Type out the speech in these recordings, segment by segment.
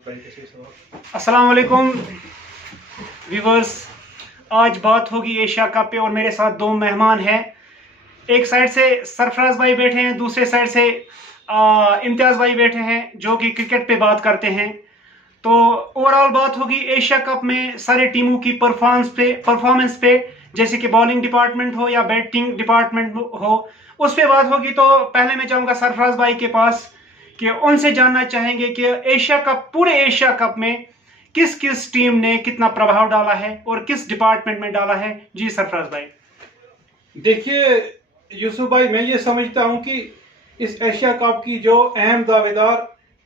अस्सलाम वालेकुम व्यूवर्स। आज बात होगी एशिया कप पे और मेरे साथ दो मेहमान हैं। एक साइड से सरफराज भाई बैठे हैं, दूसरे साइड से इम्तियाज़ भाई बैठे हैं जो कि क्रिकेट पे बात करते हैं। तो ओवरऑल बात होगी एशिया कप में सारी टीमों की परफॉर्मेंस पे, जैसे कि बॉलिंग डिपार्टमेंट हो या बैटिंग डिपार्टमेंट हो, उस पे बात होगी। तो पहले मैं जाऊंगा सरफराज भाई के पास कि उनसे जानना चाहेंगे कि पूरे एशिया कप में किस किस टीम ने कितना प्रभाव डाला है और किस डिपार्टमेंट में डाला है। जी सरफराज भाई। देखिए यूसुफ भाई, मैं ये समझता हूं कि इस एशिया कप की जो अहम दावेदार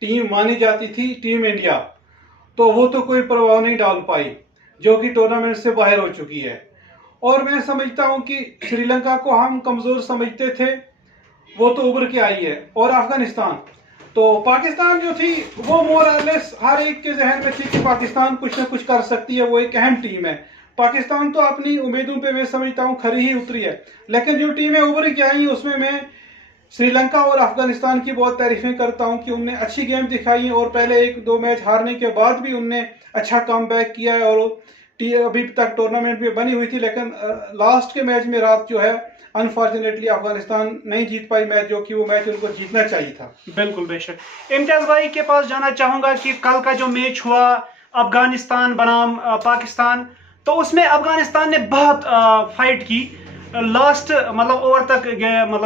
टीम मानी जाती थी टीम इंडिया, तो वो तो कोई प्रभाव नहीं डाल पाई, जो कि टूर्नामेंट से बाहर हो चुकी है। और मैं समझता हूं कि श्रीलंका को हम कमजोर समझते थे, वो तो उभर के आई है। और अफगानिस्तान, तो पाकिस्तान जो थी वो मोर और लेस हर एक के जहन में थी कि पाकिस्तान कुछ ना कुछ कर सकती है, वो एक अहम टीम है। पाकिस्तान तो अपनी उम्मीदों पे मैं समझता हूँ खरी ही उतरी है। लेकिन जो टीमें उभर के आई उसमें मैं श्रीलंका और अफगानिस्तान की बहुत तारीफें करता हूं कि उनने अच्छी गेम दिखाई और पहले एक दो मैच हारने के बाद भी उनने अच्छा कमबैक किया है। और अभी तक टूर्नामेंट में बनी हुई थी, लेकिन लास्ट के मैच में रात जो है अनफॉर्चुनेटली अफगानिस्तान नहीं जीत पाई मैच, जो कि वो मैच उनको जीतना चाहिए था। बिल्कुल बेशक। इम्तियाज भाई के पास जाना चाहूंगा कि कल का जो मैच हुआ अफगानिस्तान बनाम पाकिस्तान, तो उसमें अफगानिस्तान ने बहुत फाइट की, लास्ट मतलब ओवर तक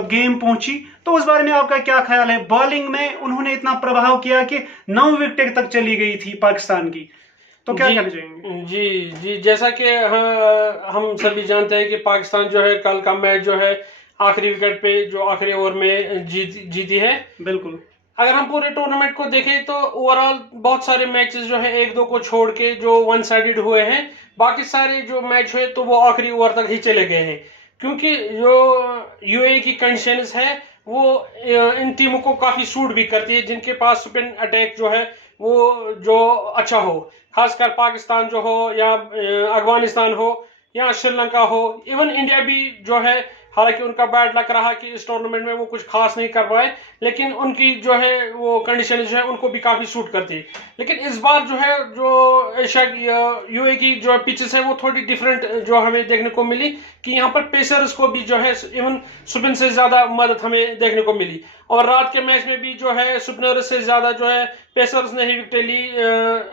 गेम पहुंची। तो उस बारे में आपका क्या ख्याल है? बॉलिंग में उन्होंने इतना प्रभाव किया कि 9 विकेट तक चली गई थी पाकिस्तान की, तो क्या कहना चाहेंगे? जी जी, जैसा कि हम सभी जानते हैं कि पाकिस्तान जो है कल का मैच जो है आखिरी विकेट पे जो आखिरी ओवर में जीती है। बिल्कुल। अगर हम पूरे टूर्नामेंट को देखें तो ओवरऑल बहुत सारे मैचेस जो है एक दो को छोड़ के जो वन साइडेड हुए हैं, बाकी सारे जो मैच हुए तो वो आखिरी ओवर तक ही चले गए हैं। क्योंकि जो यूएई की कंडीशंस है वो इन टीमों को काफी सूट भी करती है, जिनके पास स्पिन अटैक जो है वो जो अच्छा हो, खासकर पाकिस्तान जो हो या अफगानिस्तान हो या श्रीलंका हो, इवन इंडिया भी जो है, हालांकि उनका बैड लक रहा कि इस टूर्नामेंट में वो कुछ खास नहीं कर पाए, लेकिन उनकी जो है वो कंडीशन जो है उनको भी काफी सूट करती है। लेकिन इस बार जो है जो एशिया यूए की जो पिचेस है वो थोड़ी डिफरेंट जो हमें देखने को मिली कि यहाँ पर पेसर्स को भी जो है इवन स्पिन से ज्यादा मदद हमें देखने को मिली। और रात के मैच में भी जो है स्पिनर्स से ज्यादा जो है पेसर्स ने ही विकेट ली।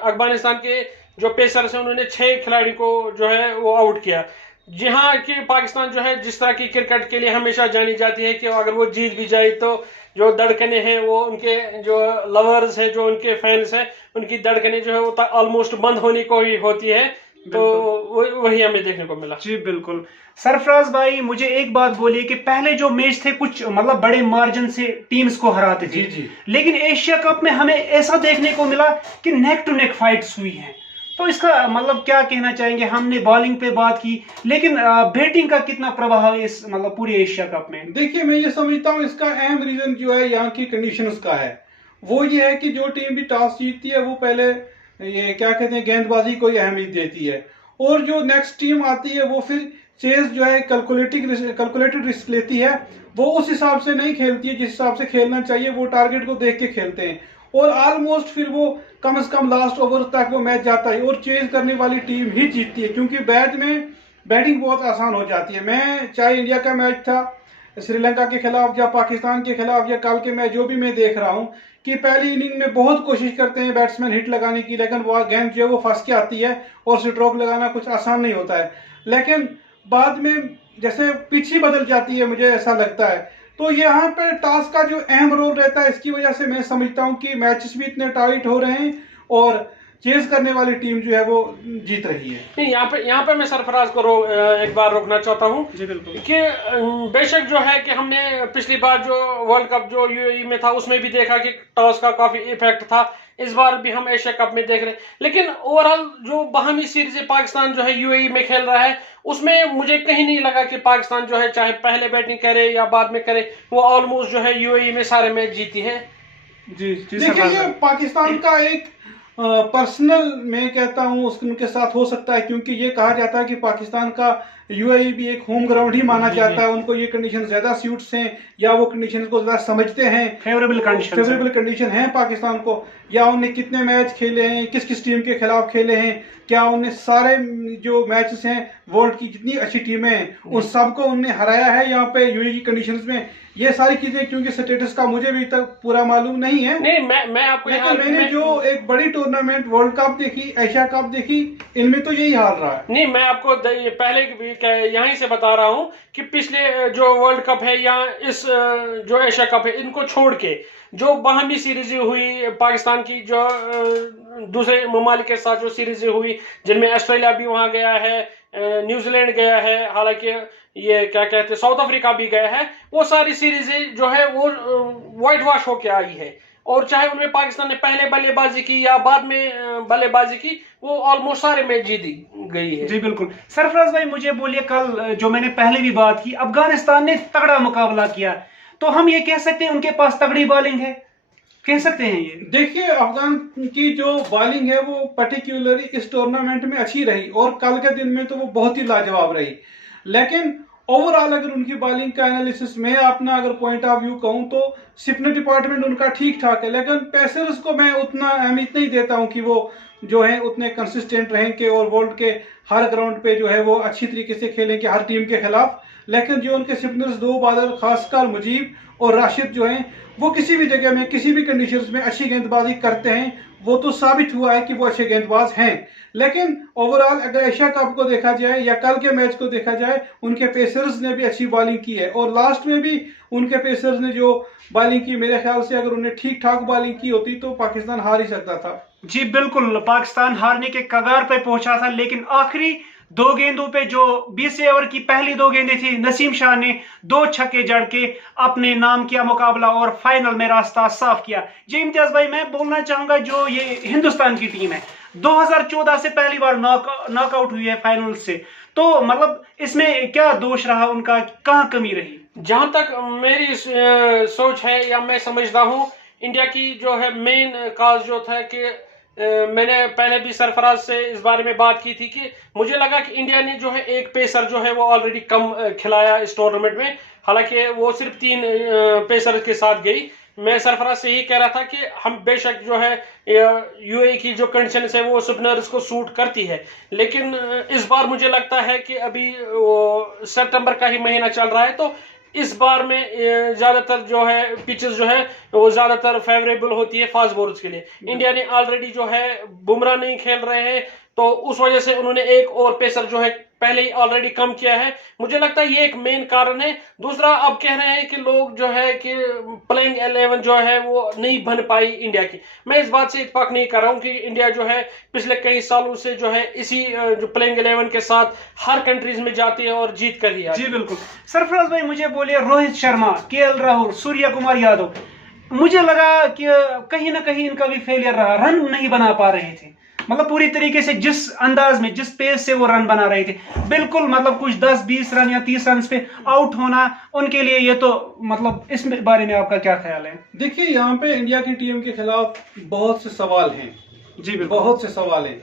अफगानिस्तान के जो पेसर्स हैं उन्होंने 6 खिलाड़ी को जो है वो आउट किया। जी हाँ, कि पाकिस्तान जो है जिस तरह की क्रिकेट के लिए हमेशा जानी जाती है कि अगर वो जीत भी जाए तो जो धड़कने हैं वो उनके जो लवर्स हैं, जो उनके फैंस हैं, उनकी धड़कने जो है वो ऑलमोस्ट बंद होने को ही होती है। तो वही हमें देखने को मिला। जी बिल्कुल। सरफराज भाई, मुझे एक बात बोलिए कि पहले जो मैच थे कुछ मतलब बड़े मार्जिन से टीम्स को हराते थे, जी। लेकिन एशिया कप में हमें ऐसा देखने को मिला कि नेक टू नेक फाइट्स हुई हैं। तो इसका मतलब क्या कहना चाहेंगे? हमने बॉलिंग पे बात की, लेकिन बैटिंग का कितना प्रभाव है इस मतलब पूरे एशिया कप में? देखिए, मैं ये समझता हूँ इसका अहम रीजन जो है यहाँ की कंडीशंस का है। वो ये है कि जो टीम भी टॉस जीतती है वो पहले ये क्या कहते हैं गेंदबाजी को ही अहमियत देती है, और जो नेक्स्ट टीम आती है वो फिर चेज जो है कैलकुलेटेड रिस्क लेती है। वो उस हिसाब से नहीं खेलती है जिस हिसाब से खेलना चाहिए, वो टारगेट को देख के खेलते हैं और ऑलमोस्ट फिर वो कम से कम लास्ट ओवर तक वो मैच जाता है और चेज करने वाली टीम ही जीतती है, क्योंकि बैटिंग बहुत आसान हो जाती है। मैं चाहे इंडिया का मैच था श्रीलंका के खिलाफ या पाकिस्तान के खिलाफ या कल के मैच जो भी मैं देख रहा हूं कि पहली इनिंग में बहुत कोशिश करते हैं बैट्समैन हिट लगाने की, लेकिन वो गेंद जो है वो फंस के आती है और स्ट्रोक लगाना कुछ आसान नहीं होता है। लेकिन बाद में जैसे पिच ही बदल जाती है, मुझे ऐसा लगता है। तो यहाँ पे टॉस का जो अहम रोल रहता है, इसकी वजह से मैं समझता हूँ कि मैचेस भी इतने टाइट हो रहे हैं और चेज करने वाली टीम जो है वो जीत रही है। नहीं, यहाँ पे मैं सरफराज को एक बार रोकना चाहता हूँ कि बेशक जो है कि हमने पिछली बार जो वर्ल्ड कप जो यूएई में था उसमें भी देखा कि टॉस का काफी इफेक्ट था। इस बार भी हम एशिया कप में देख रहे हैं, लेकिन ओवरऑल जो बाहमी सीरीज पाकिस्तान जो है यूएई में खेल रहा है उसमें मुझे कहीं नहीं लगा कि पाकिस्तान जो है चाहे पहले बैटिंग करे या बाद में करे, वो ऑलमोस्ट जो है यूएई में सारे मैच जीती है। जी देखिए, ये पाकिस्तान का एक पर्सनल मैं कहता हूँ उनके साथ हो सकता है, क्योंकि ये कहा जाता है कि पाकिस्तान का यूएई भी एक होम ग्राउंड ही माना जाता है। उनको ये कंडीशन ज्यादा सूट्स हैं या वो कंडीशन को ज्यादा समझते हैं, फेवरेबल कंडीशन है पाकिस्तान को, या उनने कितने मैच खेले हैं, किस किस टीम के खिलाफ खेले हैं, क्या उनने सारे जो मैचेस हैं वर्ल्ड की जितनी अच्छी टीमें हैं उन सबको उनने हराया है यहाँ पे यूएई की कंडीशंस में। ये सारी चीजें क्योंकि स्टेटस का मुझे भी तक पूरा मालूम नहीं है। नहीं, मैं आपको लेकिन मैंने जो एक बड़ी टूर्नामेंट वर्ल्ड कप देखी, एशिया कप देखी, इनमें तो यही हाल रहा है। नहीं, मैं आपको पहले यहीं से बता रहा हूं कि पिछले जो वर्ल्ड कप है या इस जो एशिया कप है, इनको छोड़ के जो बाहमी सीरीज हुई पाकिस्तान की, जो दूसरे ममालिक के साथ जो सीरीज हुई, जिनमें ऑस्ट्रेलिया भी वहां गया है, न्यूजीलैंड गया है, हालांकि ये क्या कहते हैं साउथ अफ्रीका भी गया है, वो सारी सीरीजें जो है वो व्हाइट वॉश होके आई है। और चाहे उनमें पाकिस्तान ने पहले बल्लेबाजी की या बाद में बल्लेबाजी की, वो ऑलमोस्ट सारे मैच जीती गई है। जी बिल्कुल। सरफराज भाई मुझे बोलिए, कल जो मैंने पहले भी बात की, अफगानिस्तान ने तगड़ा मुकाबला किया, तो हम ये कह सकते हैं उनके पास तगड़ी बॉलिंग है, कह सकते हैं ये? देखिए, अफगान की जो बॉलिंग है वो पर्टिकुलरली इस टूर्नामेंट में अच्छी रही और कल के दिन में तो वो बहुत ही लाजवाब रही। लेकिन ओवरऑल अगर उनकी बॉलिंग का एनालिसिस मैं अपना अगर पॉइंट ऑफ व्यू कहूं तो स्पिनर डिपार्टमेंट उनका ठीक ठाक है, लेकिन पेसर्स को मैं उतना अहमियत नहीं देता हूं कि वो जो है उतने कंसिस्टेंट रहेंगे और वर्ल्ड के हर ग्राउंड पे जो है वो अच्छी तरीके से खेलेंगे हर टीम के खिलाफ। लेकिन जो उनके स्पिनर्स दो बादल, खासकर मुजीब और राशिद जो हैं, वो किसी भी जगह में किसी भी कंडीशंस में अच्छी गेंदबाजी करते हैं। वो तो साबित हुआ है कि वो अच्छे गेंदबाज हैं। लेकिन ओवरऑल अगर एशिया कप को देखा जाए या कल के मैच को देखा जाए, उनके पेसर्स ने भी अच्छी बॉलिंग की है और लास्ट में भी उनके पेसर्स ने जो बॉलिंग की, मेरे ख्याल से अगर उन्हें ठीक ठाक बॉलिंग की होती तो पाकिस्तान हार ही सकता था। जी बिल्कुल, पाकिस्तान हारने के कगार पे पहुंचा था, लेकिन आखिरी दो गेंदों पे जो 20 ओवर की पहली दो गेंदें थी, नसीम शाह ने 2 छक्के जड़ के अपने नाम किया मुकाबला और फाइनल में रास्ता साफ किया। जी इम्तियाज भाई, मैं बोलना चाहूंगा जो ये हिंदुस्तान की टीम है 2014 से पहली बार नॉकआउट हुई है फाइनल से, तो मतलब इसमें क्या दोष रहा उनका, कहाँ कमी रही? जहां तक मेरी सोच है या मैं समझता हूं, इंडिया की जो है मेन काज जो था कि मैंने पहले भी सरफराज से इस बारे में बात की थी कि मुझे लगा कि इंडिया ने जो है एक पेसर जो है वो ऑलरेडी कम खिलाया इस टूर्नामेंट में, हालांकि वो सिर्फ 3 पेसर के साथ गई। मैं सरफराज से यही कह रहा था कि हम बेशक जो है यूएई की जो कंडीशन है वो स्पिनर्स को सूट करती है, लेकिन इस बार मुझे लगता है कि अभी सितंबर का ही महीना चल रहा है, तो इस बार में ज्यादातर जो है पिचेस जो है वो ज्यादातर फेवरेबल होती है फास्ट बॉलर्स के लिए। इंडिया ने ऑलरेडी जो है बुमराह नहीं खेल रहे हैं, तो उस वजह से उन्होंने एक और पेसर जो है पहले ही ऑलरेडी कम किया है। मुझे लगता है ये एक मेन कारण है। दूसरा, अब कह रहे हैं कि लोग जो है कि प्लेइंग 11 जो है वो नहीं बन पाई इंडिया की। मैं इस बात से इत्तेफाक नहीं कर रहा हूं कि इंडिया जो है पिछले कई सालों से जो है इसी जो प्लेइंग 11 के साथ हर कंट्रीज में जाती है और जीत कर ही आती है। जी बिल्कुल। सरफराज भाई मुझे बोलिए, रोहित शर्मा, केएल राहुल, सूर्य कुमार यादव, मुझे लगा कि कहीं ना कहीं इनका भी फेलियर रहा, रन नहीं बना पा रहे थे, मतलब पूरी तरीके से जिस अंदाज में जिस पेस से वो रन बना रहे थे, बिल्कुल मतलब कुछ 10-20 रन या 30 रन पे आउट होना उनके लिए, ये तो मतलब इस बारे में आपका क्या ख्याल है? देखिए, यहाँ पे इंडिया की टीम के खिलाफ बहुत से सवाल हैं। जी बहुत से सवाल हैं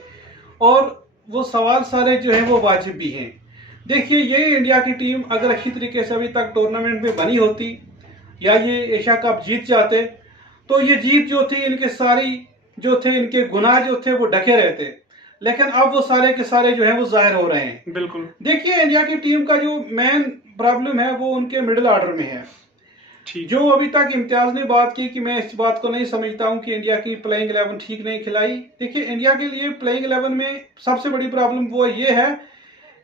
और वो सवाल सारे जो है वो वाजिब भी हैं। देखिए, ये इंडिया की टीम अगर अच्छी तरीके से अभी तक टूर्नामेंट में बनी होती या ये एशिया कप जीत जाते, तो ये जीत जो थी, इनके सारी जो थे, इनके गुनाह जो थे वो ढके रहते। लेकिन अब वो सारे के सारे जो है वो जाहिर हो रहे हैं। बिल्कुल। देखिए, इंडिया की टीम का जो मेन प्रॉब्लम है वो उनके मिडिल ऑर्डर में है। जो अभी तक इम्तियाज ने बात की कि मैं इस बात को नहीं समझता हूं कि इंडिया की प्लेइंग 11 ठीक नहीं खिलाई। देखिए, इंडिया के लिए प्लेइंग 11 में सबसे बड़ी प्रॉब्लम वो ये है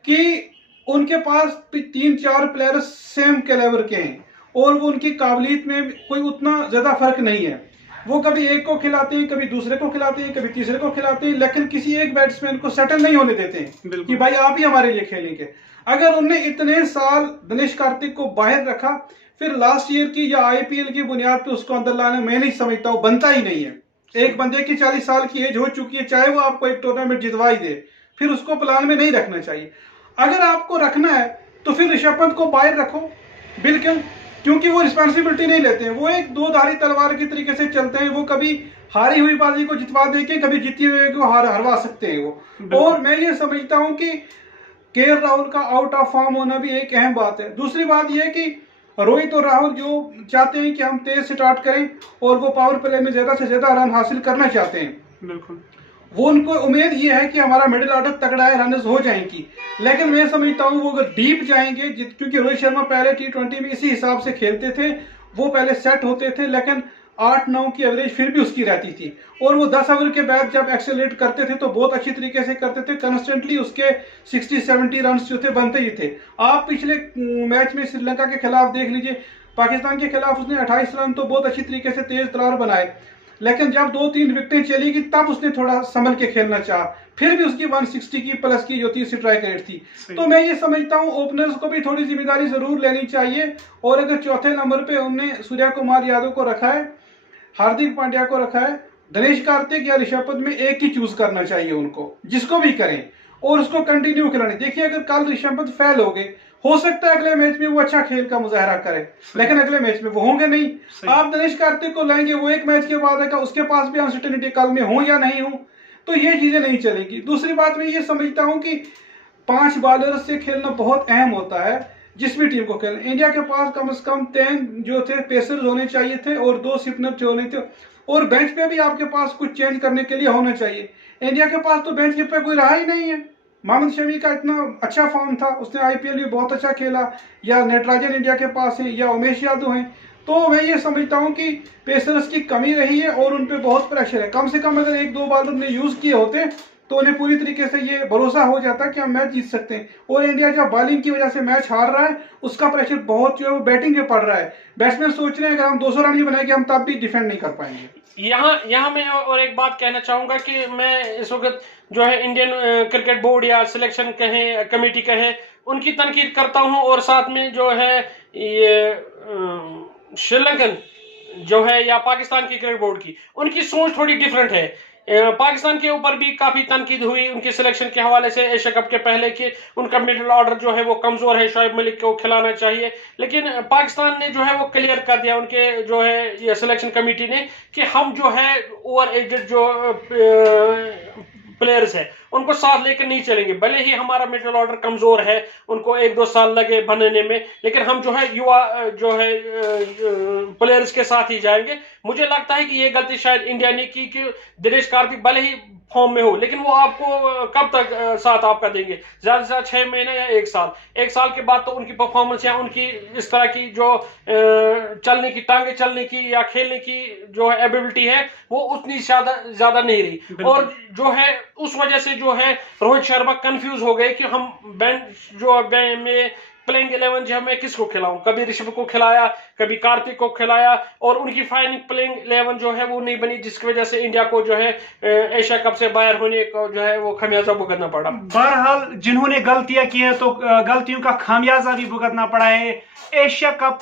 कि उनके पास 3-4 प्लेयर सेम कैलेबर के हैं और वो उनकी काबिलियत में कोई उतना ज्यादा फर्क नहीं है। वो कभी एक को खिलाते हैं, कभी दूसरे को खिलाते हैं, कभी तीसरे को खिलाते हैं, लेकिन किसी एक बैट्समैन को सेटल नहीं होने देते हैं कि भाई आप ही हमारे लिए खेलेंगे। अगर उनने इतने साल दिनेश कार्तिक को बाहर रखा, फिर लास्ट ईयर की या आईपीएल की बुनियाद पे उसको अंदर लाना, मैं नहीं समझता, वो बनता ही नहीं है। एक बंदे की 40 साल की एज हो चुकी है, चाहे वो आपको एक टूर्नामेंट जितवा ही दे, फिर उसको प्लान में नहीं रखना चाहिए। अगर आपको रखना है तो फिर ऋषभ पंत को बाहर रखो, बिल्कुल, क्योंकि वो रिस्पॉन्सिबिलिटी नहीं लेते हैं। वो एक दो धारी तलवार की तरीके से चलते हैं। वो कभी हारी हुई बाजी को जितवा देके कभी जीती हुई को हरवा सकते हैं वो। और मैं ये समझता हूं कि केएल राहुल का आउट ऑफ फॉर्म होना भी एक अहम बात है। दूसरी बात यह कि रोहित और राहुल जो चाहते हैं कि हम तेज स्टार्ट करें और वो पावर प्ले में ज्यादा से ज्यादा रन हासिल करना चाहते हैं। बिल्कुल, वो उनको उम्मीद ये है कि हमारा मिडिल ऑर्डर तगड़ा है, रन हो जाएंगी। लेकिन मैं समझता हूँ वो अगर डीप जाएंगे, क्योंकि रोहित शर्मा पहले T20 में इसी हिसाब से खेलते थे, वो पहले सेट होते थे, लेकिन 8-9 की एवरेज फिर भी उसकी रहती थी, और वो 10 ओवर के बाद जब एक्सेलरेट करते थे तो बहुत अच्छी तरीके से करते थे, कंस्टेंटली उसके 60-70 रन जो थे बनते ही थे। आप पिछले मैच में श्रीलंका के खिलाफ देख लीजिए, पाकिस्तान के खिलाफ उसने 28 रन तो बहुत अच्छी तरीके से तेज तरार बनाए, लेकिन जब 2-3 विकेटें चली गई तब उसने थोड़ा संभल के खेलना चाहा, फिर भी उसकी 160 की प्लस की जो थी स्ट्राइक रेट थी। तो मैं ये समझता हूँ ओपनर्स को भी थोड़ी जिम्मेदारी जरूर लेनी चाहिए, और अगर चौथे नंबर पे उन्होंने सूर्या कुमार यादव को रखा है, हार्दिक पांड्या को रखा है, दिनेश कार्तिक या ऋषभ पंत में एक ही चूज करना चाहिए उनको, जिसको भी करें, और उसको कंटिन्यू खिलाने। देखिए अगर कल ऋषभ पंत फेल हो गए, हो सकता है अगले मैच में वो अच्छा खेल का मुजाहरा करे, लेकिन अगले मैच में वो होंगे नहीं। आप दिनेश कार्तिक को लाएंगे, वो एक मैच के बाद आएगा, उसके पास भी अनसर्टेनिटी कल में हो या नहीं हो, तो ये चीजें नहीं चलेगी। दूसरी बात मैं ये समझता हूँ कि 5 बॉलर्स से खेलना बहुत अहम होता है, जिस भी टीम को खेलना। इंडिया के पास कम से कम 10 जो थे पेसर्स होने चाहिए थे और 2 स्पिनर होने थे, और बेंच पे भी आपके पास कुछ चेंज करने के लिए होना चाहिए। इंडिया के पास तो बेंच पे कोई रहा ही नहीं है। मोहम्मद शमी का इतना अच्छा फॉर्म था, उसने आईपीएल में बहुत अच्छा खेला, या नटराजन इंडिया के पास है, या उमेश यादव हैं। तो मैं ये समझता हूँ कि पेसर्स की कमी रही है और उन पे बहुत प्रेशर है। कम से कम अगर 1-2 बॉलर ने यूज किए होते तो उन्हें पूरी तरीके से ये भरोसा हो जाता कि हम मैच जीत सकते हैं। और इंडिया जब बॉलिंग की वजह से मैच हार रहा है, उसका प्रेशर बहुत जो है वो बैटिंग पे पड़ रहा है। बैट्समैन सोच रहे हैं अगर हम 200 रन ही बनाएंगे हम तब भी डिफेंड नहीं कर पाएंगे। यहाँ मैं और एक बात कहना चाहूंगा कि मैं इस वक्त जो है इंडियन क्रिकेट बोर्ड या सिलेक्शन कहें, कमेटी कहें, उनकी तनकीद करता हूं, और साथ में जो है ये श्रीलंकन जो है या पाकिस्तान की क्रिकेट बोर्ड की, उनकी सोच थोड़ी डिफरेंट है। पाकिस्तान के ऊपर भी काफी तनकीद हुई उनके सिलेक्शन के हवाले से एशिया कप के पहले कि उनका मिडिल ऑर्डर जो है वो कमजोर है, शोएब मलिक को खिलाना चाहिए। लेकिन पाकिस्तान ने जो है वो क्लियर कर दिया उनके जो है ये सिलेक्शन कमेटी ने कि हम जो है ओवर एजेड जो प्लेयर्स है उनको साथ लेकर नहीं चलेंगे, भले ही हमारा मिडिल ऑर्डर कमजोर है, उनको 1-2 साल लगे बनने में, लेकिन हम जो है युवा जो है प्लेयर्स के साथ ही जाएंगे। मुझे लगता है कि ये गलती शायद इंडिया ने की कि दिनेश कार्तिक भले ही फॉर्म में हो, लेकिन वो आपको कब तक साथ आपका देंगे, ज्यादा से ज्यादा 6 महीने या 1 साल। 1 साल के बाद तो उनकी परफॉर्मेंस या उनकी इस तरह की जो चलने की, टांगे चलने की या खेलने की जो है एबिलिटी है वो उतनी ज्यादा नहीं रही। और जो है उस वजह से जो है रोहित शर्मा कंफ्यूज हो गए कि हम बेंच जो में प्लेइंग 11 जो है मैं किसको खिलाऊं, कभी ऋषभ को खिलाया, कभी कार्तिक को खिलाया, और उनकी फाइनल प्लेइंग 11 जो है वो नहीं बनी, जिसकी वजह से इंडिया को जो है एशिया कप से बाहर होने को जो है वो खमियाजा भुगतना पड़ा। बहरहाल जिन्होंने गलतियां की हैं तो गलतियों का खामियाजा भी भुगतना पड़ा है। एशिया कप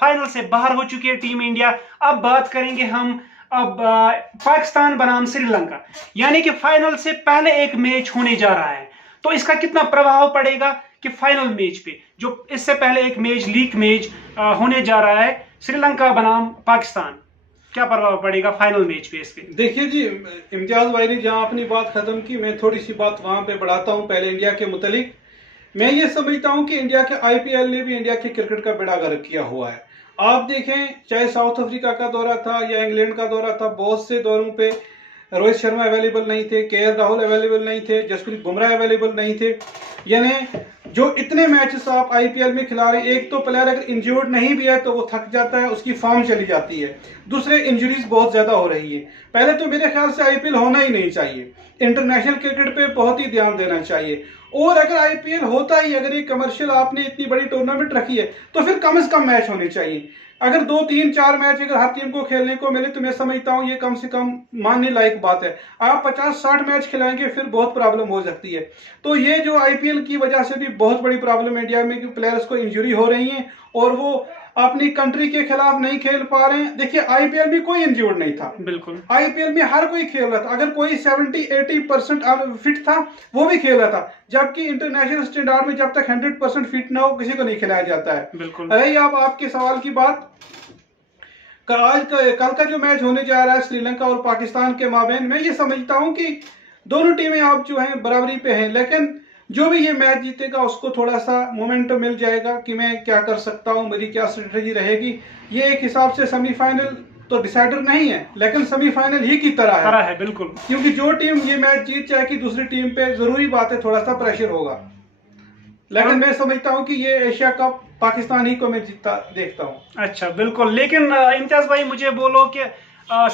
फाइनल से बाहर हो चुकी है टीम इंडिया। अब बात करेंगे हम पाकिस्तान बनाम श्रीलंका, यानी कि फाइनल से पहले एक मैच होने जा रहा है, तो इसका कितना प्रभाव पड़ेगा कि फाइनल मैच पे, जो इससे पहले एक मैच लीग मैच होने जा रहा है श्रीलंका बनाम पाकिस्तान, क्या प्रभाव पड़ेगा फाइनल मैच पे इसके? देखिए जी, इम्तियाज भाई ने जहां अपनी बात खत्म की, मैं थोड़ी सी बात वहां पे बढ़ाता हूं। पहले इंडिया के मुतालिक मैं ये समझता हूं कि इंडिया के आईपीएल ने भी इंडिया के क्रिकेट का बेड़ा गर्क किया हुआ है। आप देखें, चाहे साउथ अफ्रीका का दौरा था या इंग्लैंड का दौरा था, बहुत से दौरों पे रोहित शर्मा अवेलेबल नहीं थे, केएल राहुल अवेलेबल नहीं थे, जसप्रीत बुमराह अवेलेबल नहीं थे। यानी जो इतने मैचेस आप आईपीएल में खिला रहे, एक तो प्लेयर अगर इंजर्ड नहीं भी है तो वो थक जाता है, उसकी फॉर्म चली जाती है, दूसरे इंजरीज बहुत ज्यादा हो रही है। पहले तो मेरे ख्याल से आईपीएल होना ही नहीं चाहिए, इंटरनेशनल क्रिकेट पे बहुत ही ध्यान देना चाहिए। और अगर आईपीएल होता ही, अगर ये कमर्शियल आपने इतनी बड़ी टूर्नामेंट रखी है तो फिर कम से कम मैच होने चाहिए। अगर 2, 3, 4 मैच अगर हर टीम को खेलने को मिले तो मैं समझता हूं ये कम से कम मानने लायक बात है। आप 50-60 मैच खिलाएंगे फिर बहुत प्रॉब्लम हो सकती है। तो ये जो आईपीएल की वजह से भी बहुत बड़ी प्रॉब्लम इंडिया में कि प्लेयर्स को इंजरी हो रही है और वो अपनी कंट्री के खिलाफ नहीं खेल पा रहे हैं। देखिए आईपीएल में कोई इंजर्ड नहीं था, बिल्कुल आईपीएल में हर कोई खेल रहा था, अगर कोई 70-80% फिट था वो भी खेल रहा था, जबकि इंटरनेशनल स्टैंडर्ड में जब तक 100% फिट ना हो किसी को नहीं खिलाया जाता है। बिल्कुल। रही आप आपके सवाल की बात, कल का जो मैच होने जा रहा है श्रीलंका और पाकिस्तान के माबैन, मैं ये समझता हूं कि दोनों टीमें आप जो हैं बराबरी पे हैं, लेकिन जो भी ये मैच जीतेगा उसको थोड़ा सा मोमेंटम मिल जाएगा कि मैं क्या कर सकता हूँ, मेरी क्या स्ट्रेटजी रहेगी। ये एक हिसाब से सेमीफाइनल तो डिसाइडर नहीं है, लेकिन सेमीफाइनल ही की तरह है बिल्कुल। क्योंकि जो टीम ये मैच जीत जाएगी दूसरी टीम पे जरूरी बात है थोड़ा सा प्रेशर होगा। लेकिन मैं समझता हूँ कि ये एशिया कप पाकिस्तान ही को मैं जीतता देखता हूँ। अच्छा, बिल्कुल। लेकिन इम्तियाज भाई मुझे बोलो कि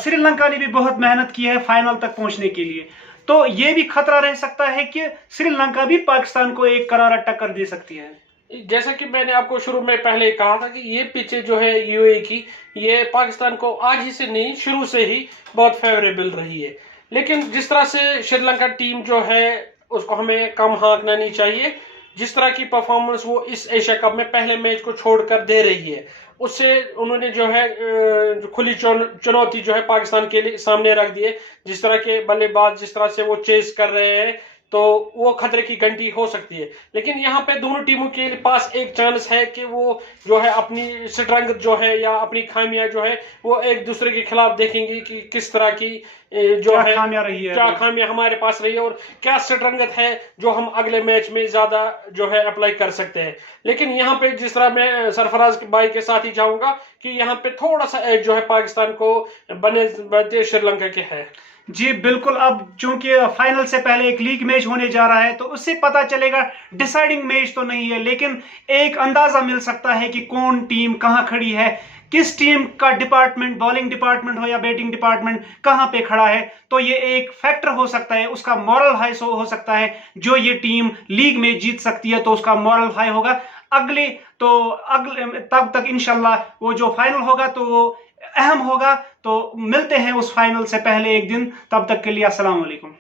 श्रीलंका ने भी बहुत मेहनत की है फाइनल तक पहुंचने के लिए, तो ये भी खतरा रह सकता है कि श्रीलंका भी पाकिस्तान को एक करारा टक्कर दे सकती है। जैसा कि मैंने आपको शुरू में पहले कहा था कि ये पिचें जो है यूएई की, ये पाकिस्तान को आज ही से नहीं शुरू से ही बहुत फेवरेबल रही है। लेकिन जिस तरह से श्रीलंका टीम जो है उसको हमें कम हाँकना नहीं चाहिए। जिस तरह की परफॉर्मेंस वो इस एशिया कप में पहले मैच को छोड़कर दे रही है, उससे उन्होंने जो है खुली चुनौती जो है पाकिस्तान के लिए सामने रख दी है। जिस तरह के बल्लेबाज जिस तरह से वो चेस कर रहे हैं तो वो खतरे की घंटी हो सकती है। लेकिन यहाँ पे दोनों टीमों के पास एक चांस है कि वो जो है अपनी स्ट्रेंथ जो है या अपनी खामियां जो है वो एक दूसरे के खिलाफ देखेंगे कि किस तरह की जो है क्या खामियां हमारे पास रही है और क्या स्ट्रेंथ है जो हम अगले मैच में ज्यादा जो है अप्लाई कर सकते हैं। लेकिन यहाँ पे जिस तरह मैं सरफराज भाई के साथ ही चाहूंगा कि यहाँ पे थोड़ा सा एज जो है पाकिस्तान को बने श्रीलंका के है। जी बिल्कुल। अब चूंकि फाइनल से पहले एक लीग मैच होने जा रहा है तो उससे पता चलेगा, डिसाइडिंग मैच तो नहीं है लेकिन एक अंदाजा मिल सकता है कि कौन टीम कहां खड़ी है, किस टीम का डिपार्टमेंट, बॉलिंग डिपार्टमेंट हो या बैटिंग डिपार्टमेंट कहां पे खड़ा है। तो ये एक फैक्टर हो सकता है, उसका मॉरल हाई हो सकता है। जो ये टीम लीग में जीत सकती है तो उसका मॉरल हाई होगा। अगले तब तक इंशाल्लाह वो जो फाइनल होगा तो वो अहम होगा। तो मिलते हैं उस फाइनल से पहले एक दिन, तब तक के लिए अस्सलाम वालेकुम।